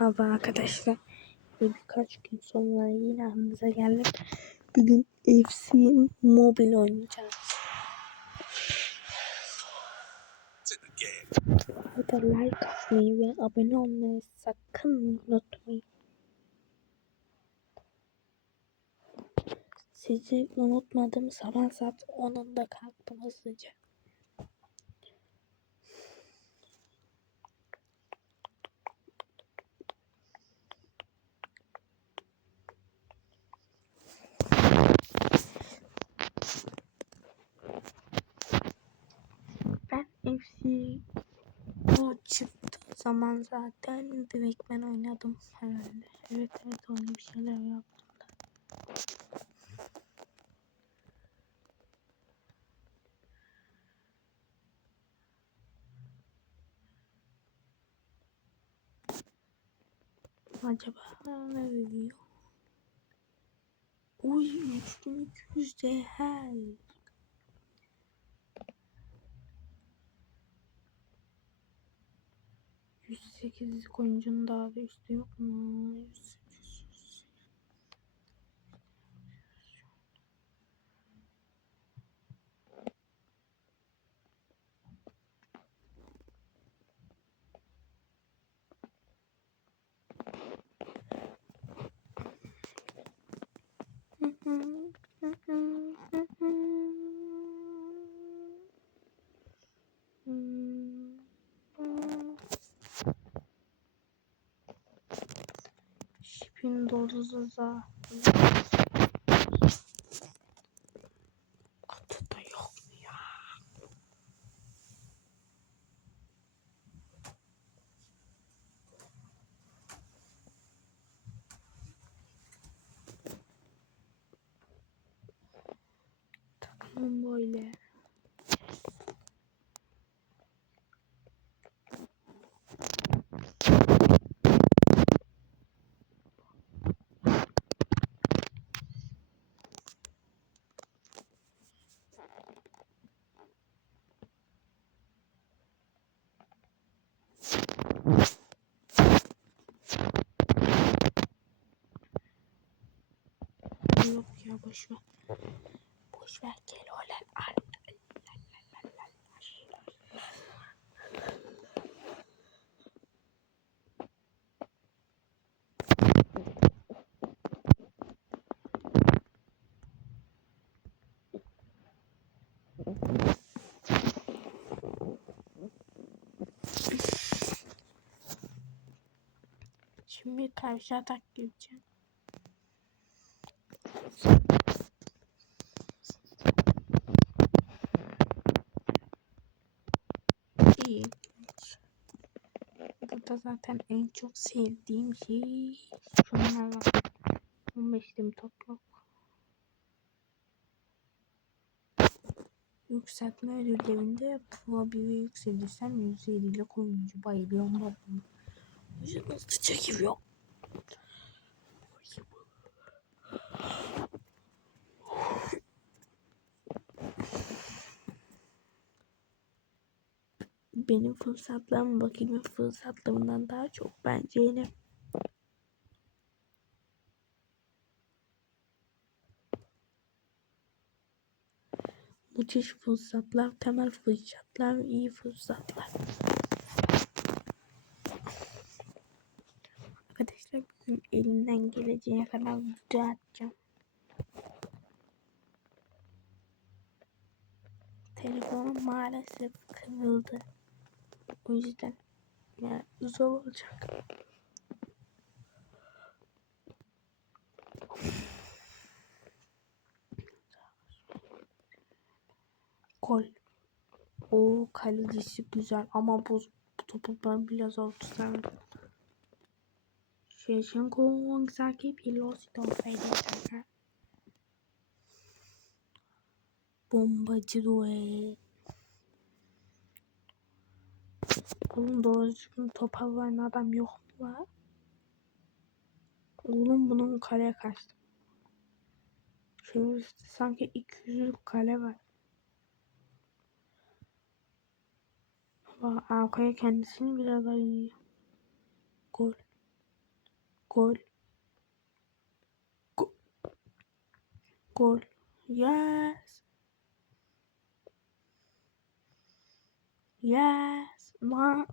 Merhaba arkadaşlar. Birkaç gün sonra yine aramıza geldim. Bugün FC Mobile oynayacağız. Arada like atmayı ve abone olmayı sakın unutmayın. Sizi unutmadım. Sabah saat 10'unda kalktım hızlıca. Hepsi bu çıktı zaman zaten direkt ben oynadım herhalde. Evet evet öyle bir şeyler yaptım da. Acaba ne diyor? Uy 3200 değer. 108 koyuncunun daha da üstü yok mu? 108. 是不是啊 Yok ya boş ver. Gel olan. Şimdi karşı atak gireceğim. İyi. Burada zaten en çok sevdiğim şey şunlar var. 15 lim toplam. Yükseltme ödüllerinde Pro 1'e yükselirsem %7 ile oyuncu bayılıyorum hızlıca giriyor. Benim fırsatlarım bakayım fırsatlarımdan daha çok bence yine müthiş fırsatlar, temel fırsatlar, iyi fırsatlar. Arkadaşlar bugün elimden geleceği kadar video atacağım. Telefonum maalesef kırıldı. O yüzden yani zor olacak. Gol. O kalecisi güzel ama bu, bu topu ben biraz zor tutarım. Shevchenko güzel pilosi de olsaydı zaten. Bombacı duet. Oğlum doğru düzgün top alan adam yok mu la? Oğlum bunun kale kaçtı. Şöyle sanki 200'lük kale var. Bak arkaya kendisini biraz ayırıyor. Gol. Kol. Kol. Kol. Yes. Yes. Brun.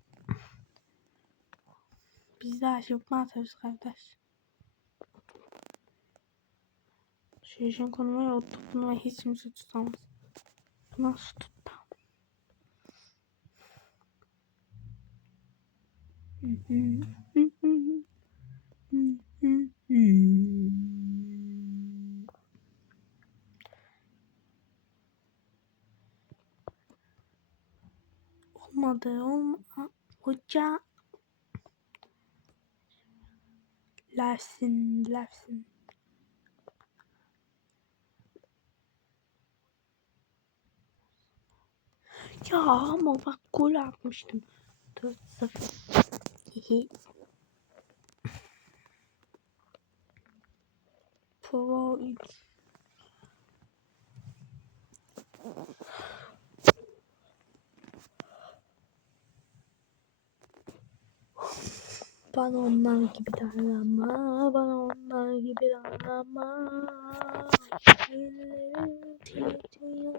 Bizarre, j'ai plein de subscribers. Çocuğun konumu oturtma hiç kimse tutamaz. Nasıl tutmam? Hı Olma. Hoca. Lersin. Lersin. Ya ama bak gol atmıştım. 4-0. Hihi. Pro 3. Bana onlar gibi davranma, bana onlar gibi davranma. Ellerim titriyor.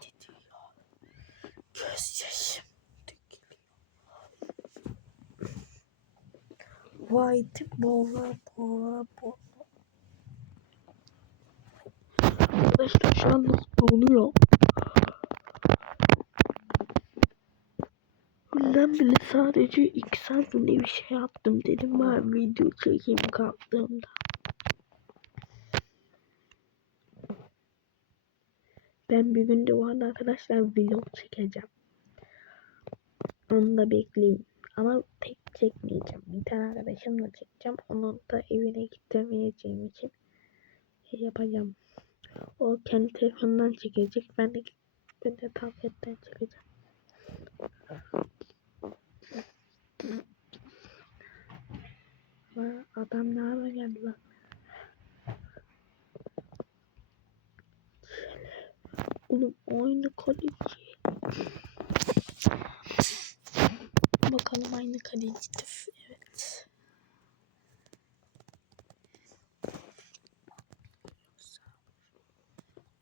Titriyor. Gözyaşım dökülüyor. Vay tip bora bora Arkadaşlar şu an nasıl donuyor? Bundan bile sadece iki saatinde bir şey yaptım dedim ben video çekeyim kalktığımda. Ben bir günde o an arkadaşlar vlog çekeceğim. Onu da bekleyin. Ama tek çekmeyeceğim. Bir tane arkadaşımla çekeceğim. Onun da evine gitmeyeceğim için şey yapacağım. O kendi telefonundan çekecek. Ben de ben de tabletten çekeceğim. Adam ne hale geldi bak. Oğlum aynı kaleci. Bakalım aynı kalecidir. Evet.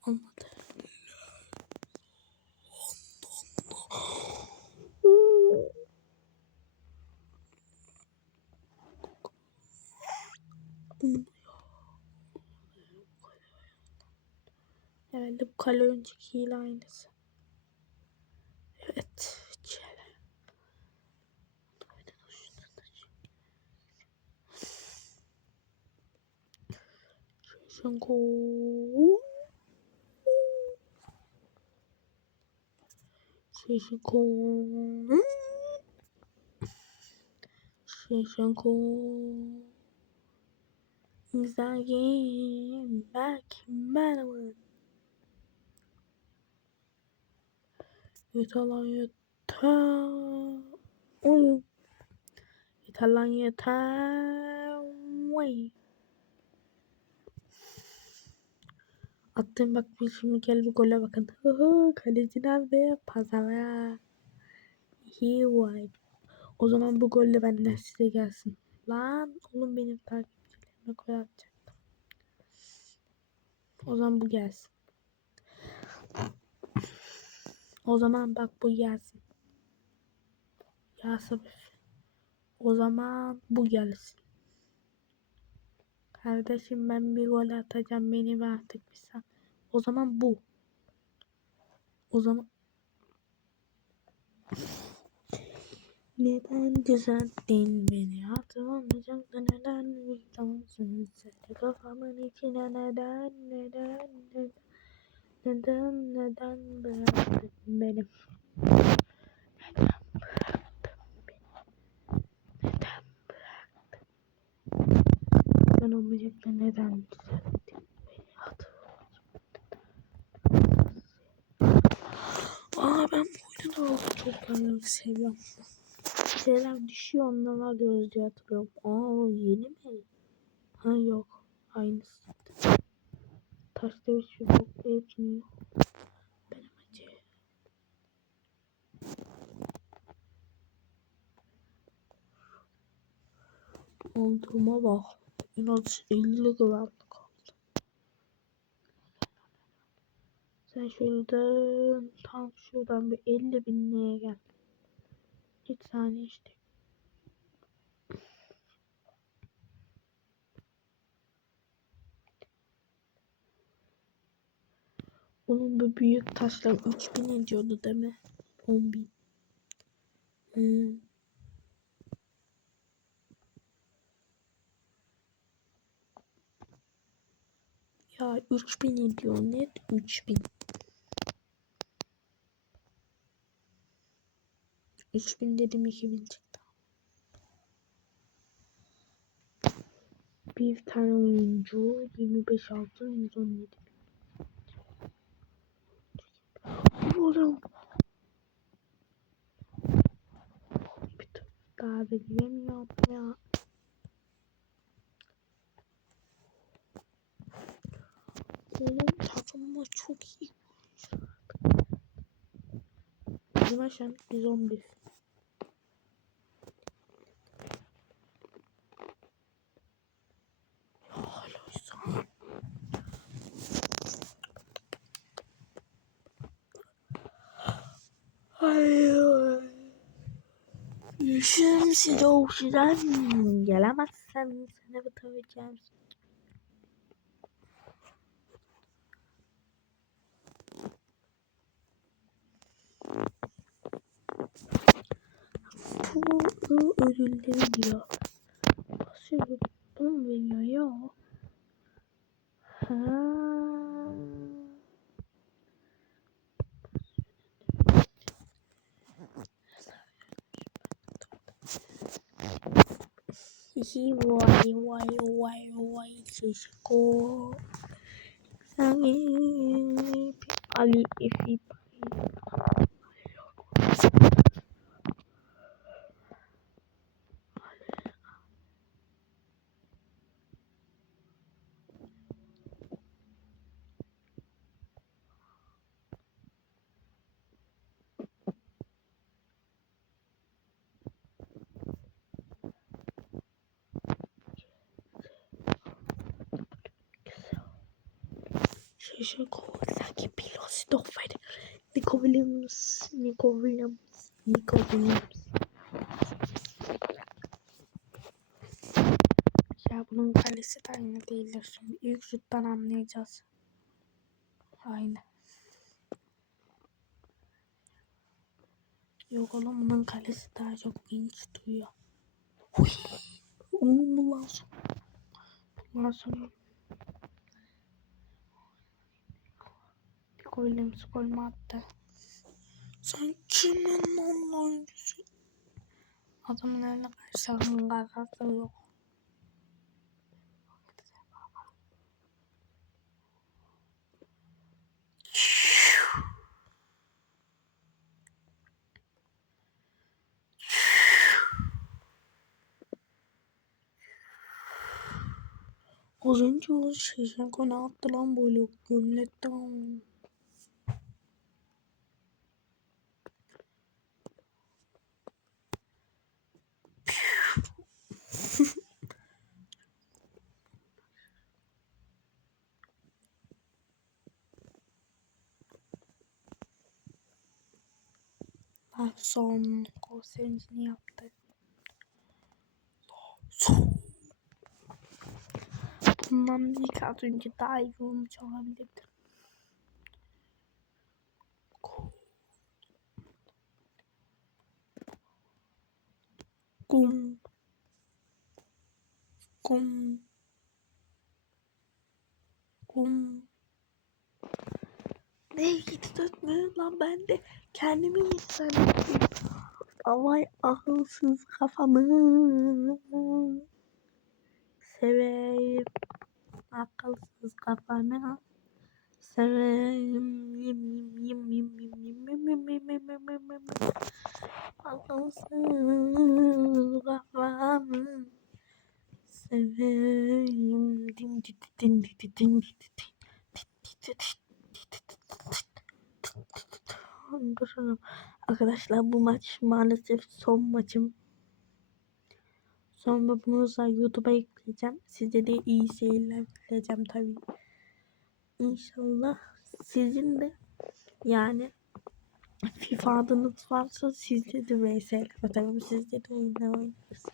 Olmadı. Herhalde bu kale öncekiyle aynısı. Evet. Çele. Şenko. Şenko. Şenko. Zagin back Manawan. Yeter lan yeter. Oy. Yeter lan yeter. Oy. Attığım bak bir şimdi gel bir gole bakın. Hı, Kaleci nerede? Pazara. He vay. O zaman bu golle benden size gelsin. Lan oğlum benim takipçilerime gol atacaktım. O zaman bu gelsin. O zaman bak bu gelsin. Ya sabır. O zaman bu gelsin. Kardeşim ben bir gol atacağım beni ver artık bir sen. O zaman bu. O zaman Neden düzelttin beni hatırlamayacak da neden vicdansız seni kafamın içine neden neden neden neden neden bıraktın beni? Neden bıraktın beni? Neden bıraktın ben olmayacak da neden düzelttin beni hatırlamayacak Aa ben bu oyunu da çok seviyorum şeyler düşüyor ondan alıyoruz diye hatırlıyorum. Aa yeni mi? Ha yok. Aynısı. taşta bir şey yok. Etmiyor. Benim acı. Olduğuma bak. En az 50 gram. Sen şuradan tam şuradan bir 50 binliğe gel. Hiç saniye işte. Onun bu büyük taşlar 3000 ediyordu değil mi? 10.000. Hmm. Ya 3000 ediyor net 3000. 3000 dedim 2000 çıktı. Bir tane oyuncu 25 altın 117. Oğlum. Bir daha da giremiyorum ya. Oğlum takımıma çok iyi Bizim aşağım 111. Size okşadan gelemezsen seni bitireceğim. Bu ödülleri diyor. Basıyorum. Bunu veriyor ya? Ha. Hihi vay vay vay vay Sisiko Sangip Ali Ifi Sisiko Saki Pilos Doffer Nico Williams Nico Williams Nico Williams Ya bunun kalesi de aynı değildir. Şimdi ilk şuttan anlayacağız. Aynı. Yok oğlum bunun kalesi daha çok geniş duyuyor. Huy. Onun bu lazım. Bu lazım. Marco Williams golümü attı. Sen kimin lan oyuncusu? Adamın önüne karşı takımın karşısında yok. Az önce o Şeşenko ne yaptı lan böyle gömlekten? Lan son konserini yaptık. Son. Bundan ilk az önce daha iyi olmuş olabilirdi. Kum. Kum. Ne hiç dökmüyor lan ben de kendimi yükselttim. Avay akılsız kafamı. Seveyim akılsız kafanı. Seveyim yim yim yim yim yim yim yim yim yim yim yim yim yim Akılsız kafamı. Seveyim din din din din din din din din Durun. Arkadaşlar bu maç maalesef son maçım. Sonra bunu da YouTube'a ekleyeceğim. Size de iyi seyirler dileyeceğim tabii. İnşallah sizin de yani FIFA adınız varsa sizde de VS'ler atarım. Sizde de oyunlar oynarız.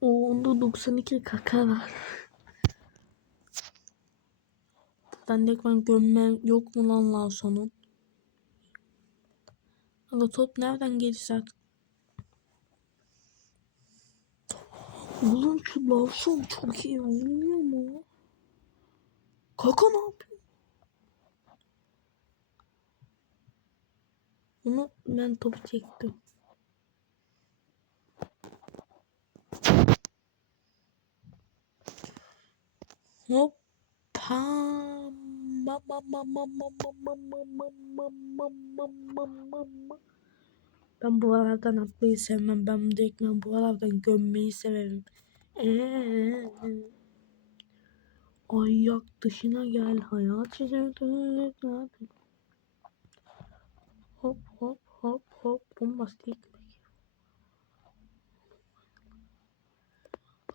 O onda 92 kaka var. Ben de ben gömmem yok mu lan Larson'un? Ama top nereden gelirse artık. Oğlum şu Larson çok iyi oynuyor mu? Kaka ne yapıyor? Onu ben topu çektim. Hop. Ben bu aralardan atmayı sevmem. Ben direkt ben bu aralardan gömmeyi severim. Ee, ayak dışına gel hayat çizelim. Hop hop hop hop. Bombastik.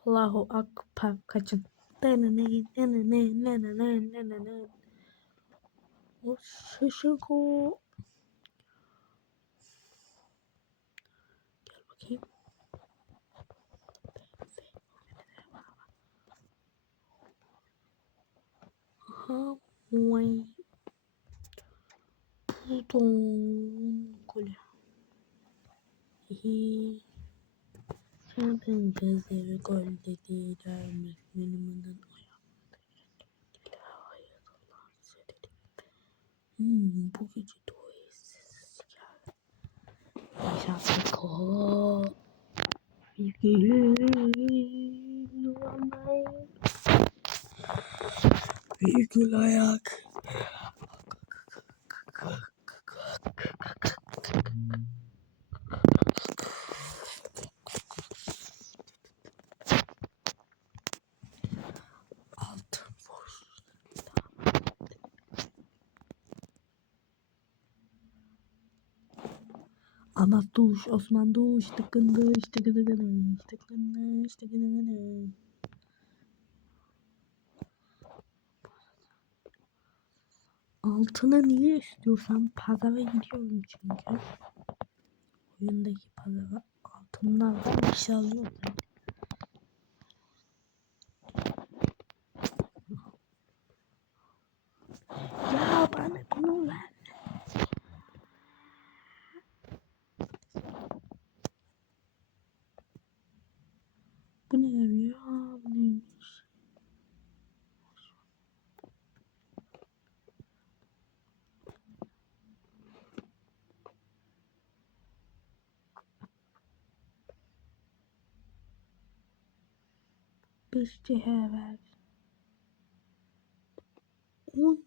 Allahu Akbar kaçın. O Şeşeko. Gel bakayım. Aha. Vay. Pluton. Kule. Şampiyon gözleri gol dediği dövmek benim adım Hmm, bu gece tuvaletsiz geldi. Neyse ko. Bir gül ayak. Duş, Osman duş, tıkın duş, tıkın tıkın tıkın duş, tıkın tıkın duş. Altını niye istiyorsan pazara gidiyorum çünkü. Oyundaki pazara altınlardan bir şey alıyorum. Ya bana bunu ver. Bu ne demiyor? Aa, bu neymiş? Beş cihaz verdi. On.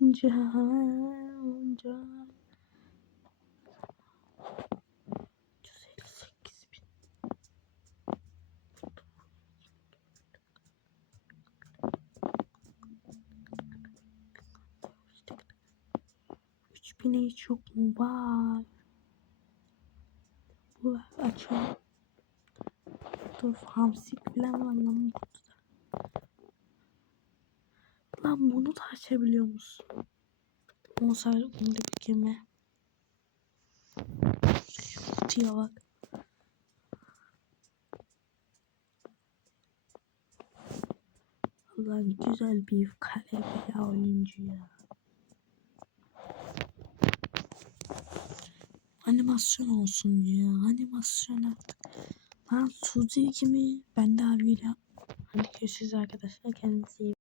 Yok mu? Var. Bu. Açıyorum. Dur hamsik falan var lan bu kutuda. Lan bunu da açabiliyor musun? Onu sadece bunu da bir kutuya bak. Lan güzel bir kare veya oyuncu ya. Animasyon olsun ya. Animasyon artık. Lan Suzy kimi? Ben de abiyle. Hadi görüşürüz arkadaşlar. Kendinize iyi